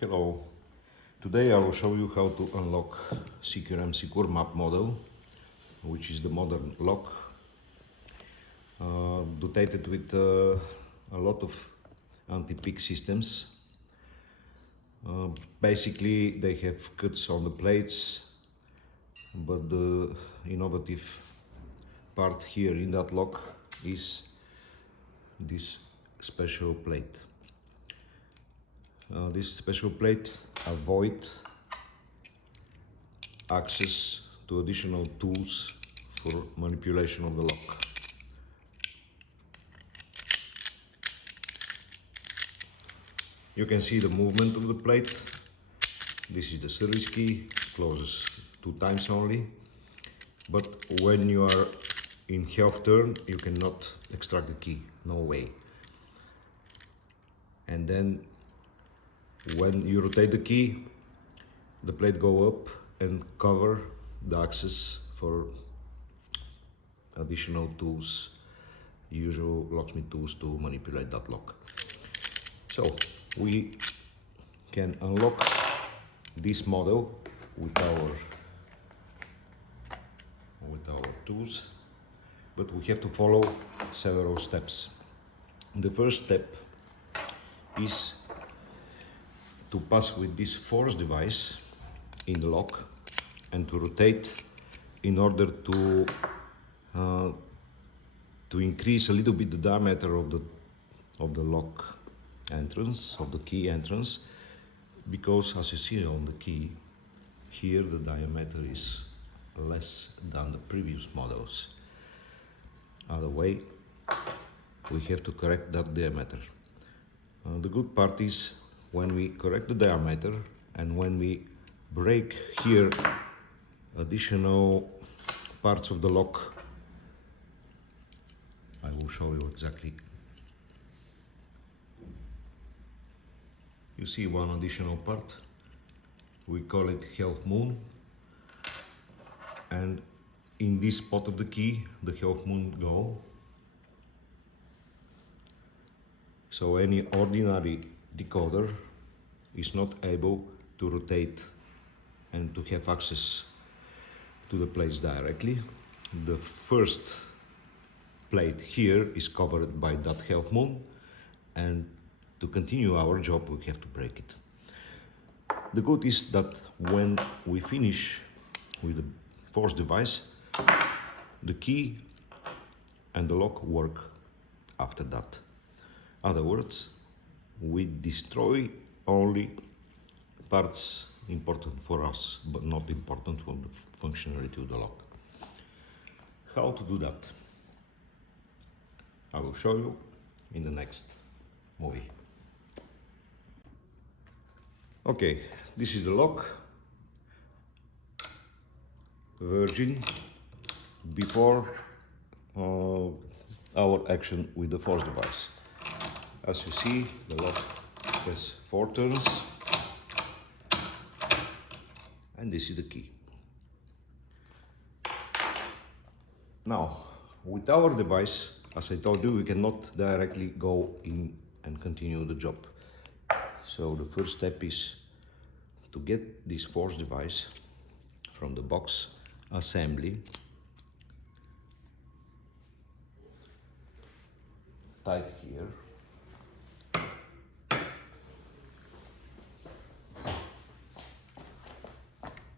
Hello, today I will show you how to unlock Securemme Securmap model, which is the modern lock dotated with a lot of anti-pick systems. Basically they have cuts on the plates, but the innovative part here in that lock is this special plate. This special plate avoids access to additional tools for manipulation of the lock. You can see the movement of the plate. This is the service key, closes 2 times only, but when you are in half turn you cannot extract the key, no way. And then when you rotate the key, the plate go up and cover the access for additional tools, usual locksmith tools to manipulate that lock. So we can unlock this model with our tools, but we have to follow several steps. The first step is to pass with this force device in the lock and to rotate in order to increase a little bit the diameter of the lock entrance, of the key entrance, because as you see on the key here the diameter is less than the previous models. Other way, we have to correct that diameter. The good part is when we correct the diameter and when we break here additional parts of the lock, I will show you exactly. You see one additional part, we call it half moon, and in this spot of the key the half moon go. So any ordinary decoder is not able to rotate and to have access to the plates directly. The first plate here is covered by that half moon, and to continue our job we have to break it. The good is that when we finish with the force device, the key and the lock work after that. Other words, we destroy only parts important for us, but not important for the functionality of the lock. How to do that? I will show you in the next movie. Okay, this is the lock, virgin, before our action with the force device. As you see, the lock has 4 turns, and this is the key. Now, with our device, as I told you, we cannot directly go in and continue the job. So the first step is to get this force device from the box assembly, tight here.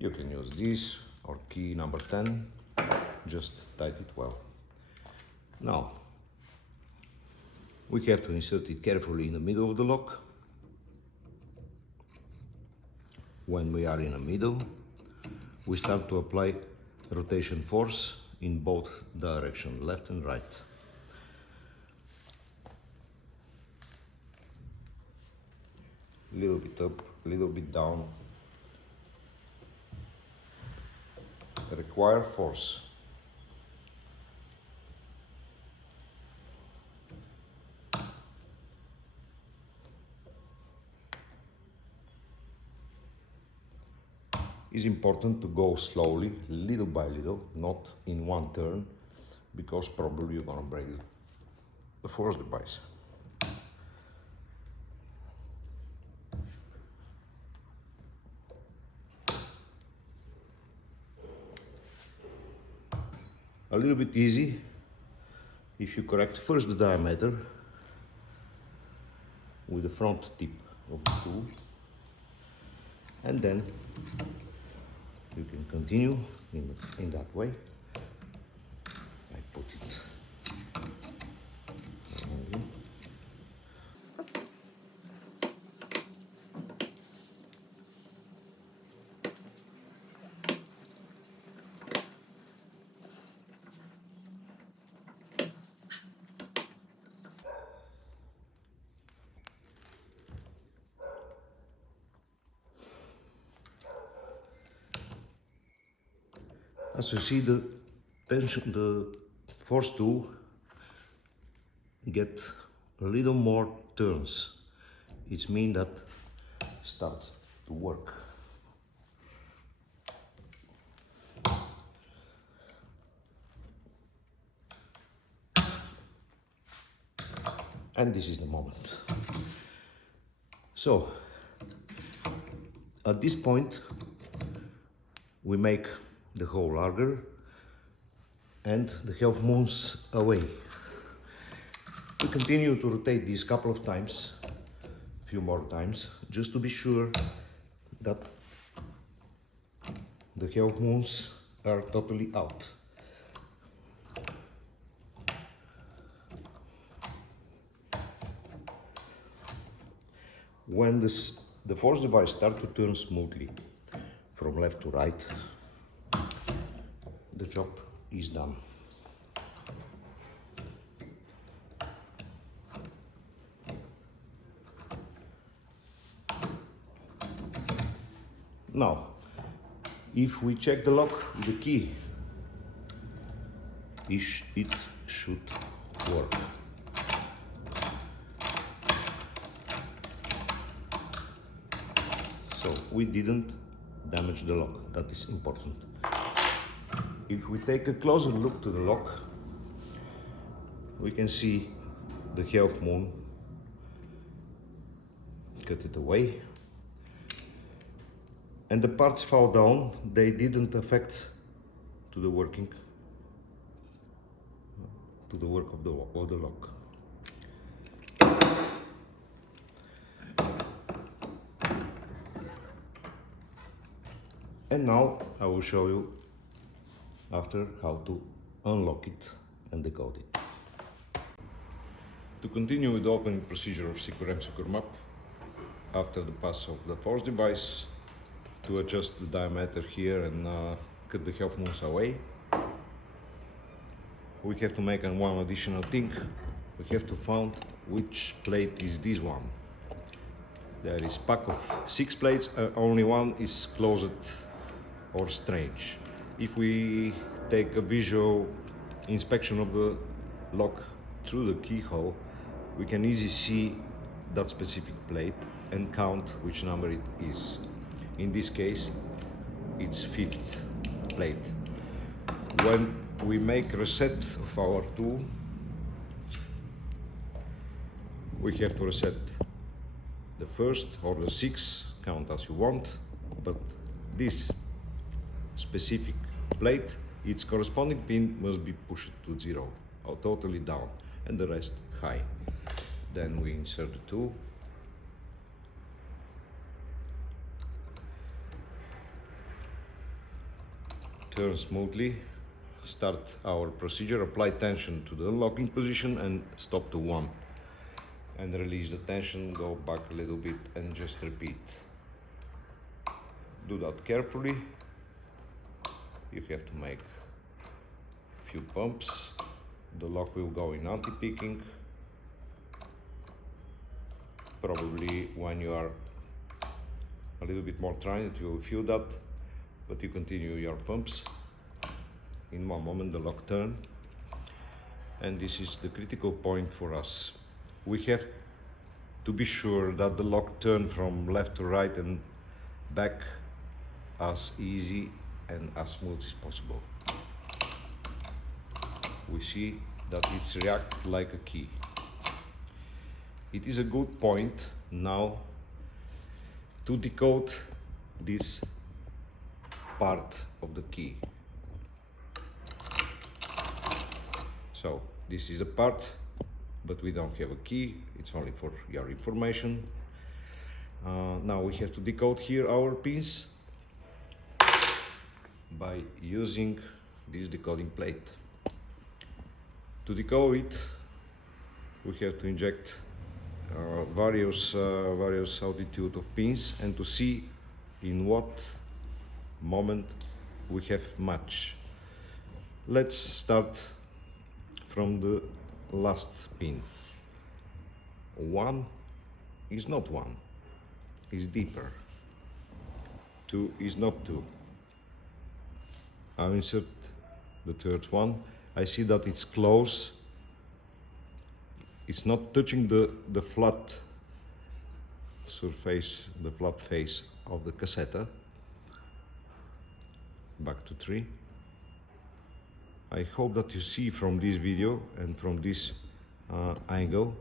You can use this or key number 10, just tight it well. Now, we have to insert it carefully in the middle of the lock. When we are in the middle, we start to apply rotation force in both directions, left and right. Little bit up, little bit down. Require force. It's important to go slowly, little by little, not in one turn, because probably you're gonna break the force device. a little bit easy if you correct first the diameter with the front tip of the tool, and then you can continue in that way. I put it wrongly. As you see, the tension, the force tool get a little more turns. It means that starts to work. And this is the moment. So, at this point, we make the hole larger and the half moons away. We continue to rotate this couple of times, a few more times, just to be sure that the half moons are totally out. When the force device starts to turn smoothly from left to right, the job is done. Now, if we check the lock with the key, it should work. So we didn't damage the lock, that is important. If we take a closer look to the lock, we can see the half moon. Cut it away. And the parts fall down, they didn't affect to the work of the lock. And now I will show you after how to unlock it and decode it. To continue with the opening procedure of Securemme Securmap, after the pass of the force device, to adjust the diameter here and cut the half moons away, we have to make one additional thing. We have to find which plate is this one. There is pack of 6 plates, only one is closed or strange. If we take a visual inspection of the lock through the keyhole, we can easily see that specific plate and count which number it is. In this case, it's 5th plate. When we make a reset of our tool, we have to reset the 1st or the 6th, count as you want, but this specific plate, its corresponding pin must be pushed to 0 or totally down, and the rest high. Then we insert the tool, turn smoothly, start our procedure, apply tension to the unlocking position and stop to 1. And release the tension, go back a little bit and just repeat. Do that carefully. You have to make a few pumps. The lock will go in anti-picking. Probably when you are a little bit more trained, you will feel that, but you continue your pumps. In one moment the lock turns, and this is the critical point for us. We have to be sure that the lock turns from left to right and back as easy and as smooth as possible. We see that it reacts like a key. It is a good point now to decode this part of the key. So this is a part, but we don't have a key, it's only for your information. Now we have to decode here our pins by using this decoding plate. To decode it, we have to inject various altitude of pins and to see in what moment we have match. Let's start from the last pin. 1 is not 1, is deeper. 2 is not 2. I insert the third one. I see that it's close. It's not touching the flat surface, the flat face of the cassette. Back to 3. I hope that you see from this video and from this angle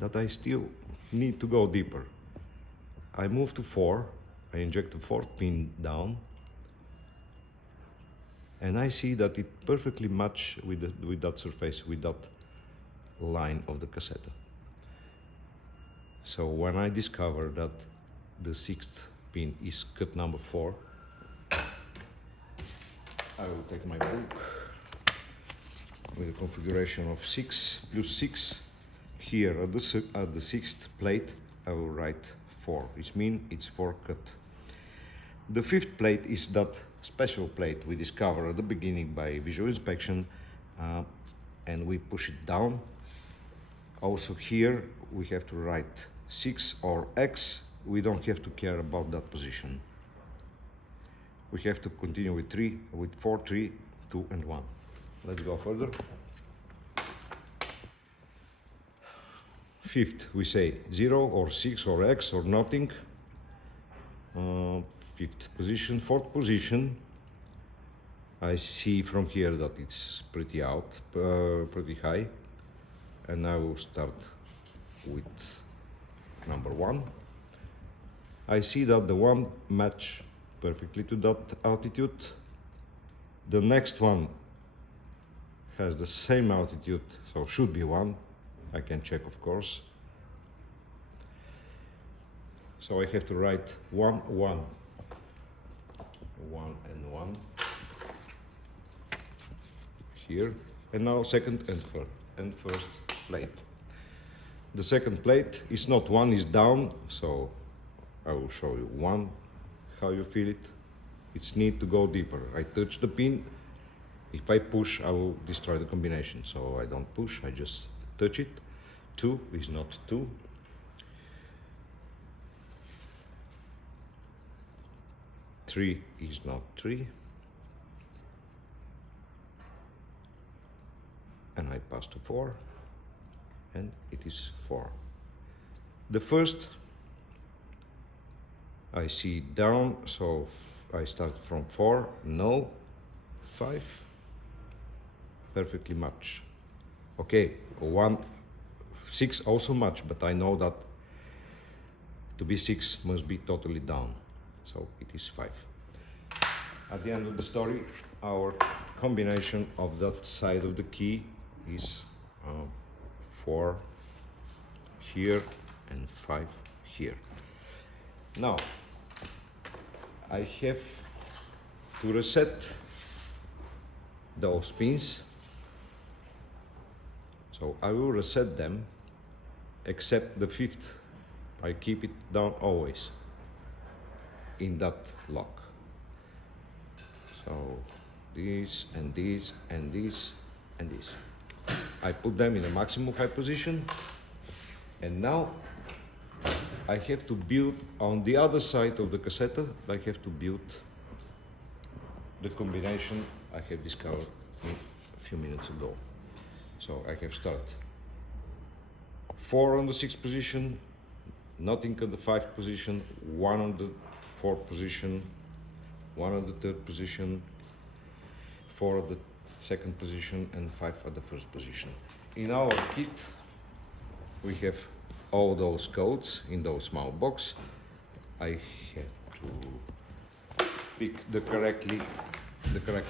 that I still need to go deeper. I move to 4, I inject the fourth pin down, and I see that it perfectly matches with that surface, with that line of the cassette. So when I discover that the sixth pin is cut number 4, I will take my book with a configuration of 6 plus 6. Here at the sixth plate I will write 4, which means it's 4 cut. The fifth plate is that special plate we discovered at the beginning by visual inspection, and we push it down. Also here we have to write 6 or X. We don't have to care about that position. We have to continue with 3, with 4, 3, 2 and 1. Let's go further. Fifth, we say 0 or 6 or X or nothing. Fifth position. Fourth position, I see from here that it's pretty high, and I will start with number 1. I see that the one match perfectly to that altitude. The next one has the same altitude, so should be 1. I can check, of course. So I have to write 1, 1, 1 and 1 here, and now second and first plate. The second plate is not 1, is down, so I will show you 1, how you feel it. It's need to go deeper. I touch the pin. If I push, I will destroy the combination, so I don't push, I just touch it. 2 is not 2. 3 is not 3. And I pass to 4, and it is 4. The first, I see down, so I start from 4, no, 5, perfectly match. Okay, 1, 6 also match, but I know that to be 6 must be totally down, so it is 5. At the end of the story, our combination of that side of the key is 4 here and 5 here. Now, I have to reset those pins, so I will reset them, except the fifth. I keep it down always in that lock. So this and this and this and this. I put them in a maximum high position, and now I have to build on the other side of the cassette. I have to build the combination I have discovered a few minutes ago. So I have start 4 on the 6th position, nothing on the 5th position, 1 on the 4th position, 1 on the 3rd position, 4 at the 2nd position, and 5 at the 1st position. In our kit, we have all those codes in those small box. I have to pick the correct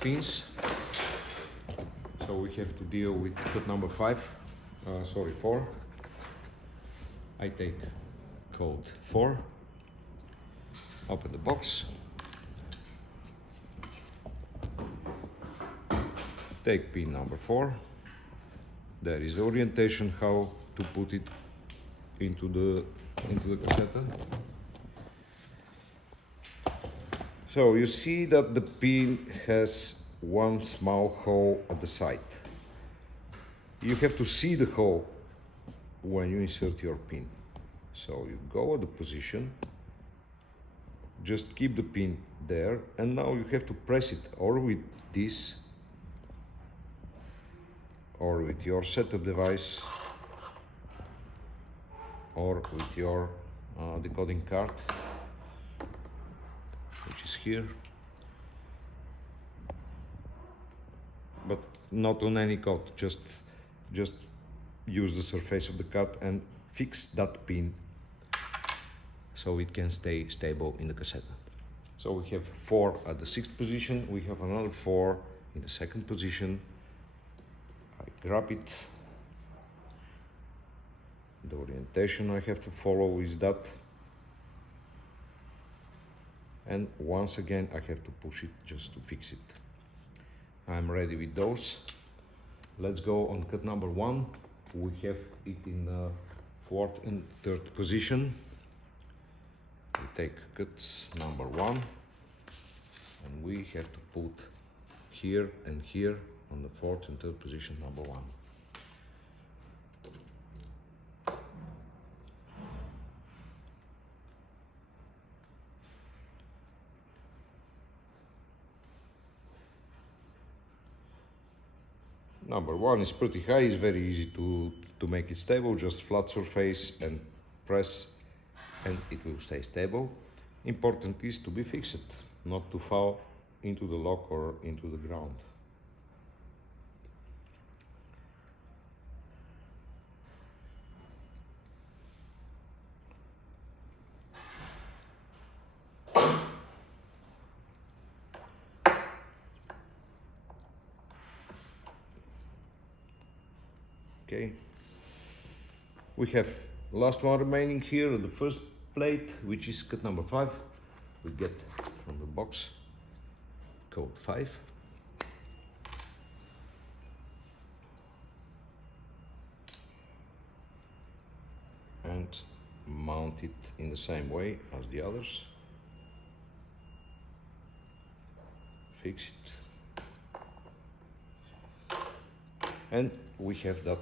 pins. So we have to deal with code number 4. I take code 4, open the box, take pin number 4. There is orientation how to put it into the cassette. So you see that the pin has one small hole at the side. You have to see the hole when you insert your pin. So you go at the position, just keep the pin there, and now you have to press it or with this or with your setup device or with your decoding card, which is here, but not on any code, just use the surface of the card and fix that pin so it can stay stable in the cassette. So we have 4 at the 6th position, we have another 4 in the 2nd position. I grab it. The orientation I have to follow is that. And once again I have to push it just to fix it. I'm ready with those. Let's go on cut number 1. We have it in 4th and 3rd position. We take cuts number 1 and we have to put here and here on the 4th and 3rd position number 1. Number 1 is pretty high, it's very easy to make it stable, just flat surface and press and it will stay stable. Important is to be fixed, not to fall into the lock or into the ground. Okay, we have last one remaining here, the first plate, which is cut number 5. We get from the box code 5. And mount it in the same way as the others. Fix it. And we have that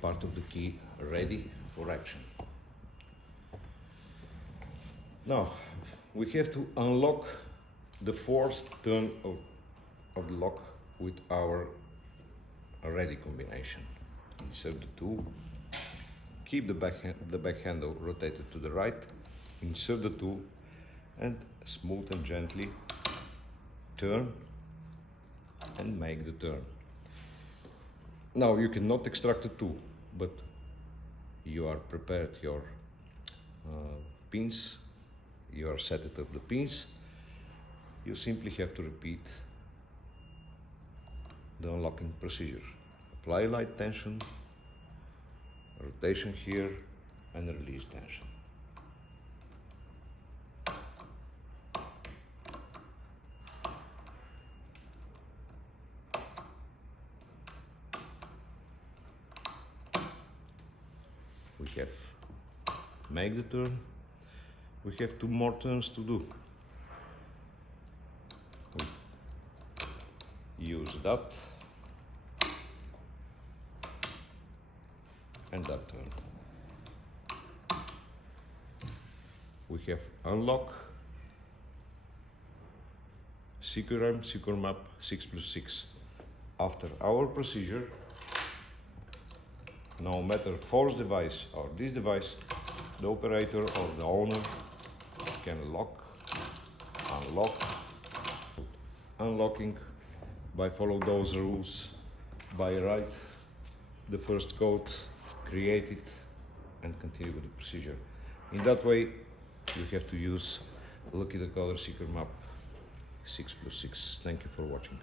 part of the key ready for action. Now we have to unlock the 4th turn of the lock with our ready combination. Insert the tool, keep the back handle rotated to the right, insert the tool and smooth and gently turn and make the turn. Now you cannot extract the tool, but you are prepared your pins, you are set it up the pins. You simply have to repeat the unlocking procedure. Apply light tension, rotation here and release tension. We have make the turn. We have 2 more turns to do. We use that and that turn. We have unlock Securemme Securmap 6+6. After our procedure, no matter force device or this device, the operator or the owner can lock, unlock. Unlocking by follow those rules, by write the first code, create it and continue with the procedure. In that way you have to use LuckyDecoder Securemap 6+6. Thank you for watching.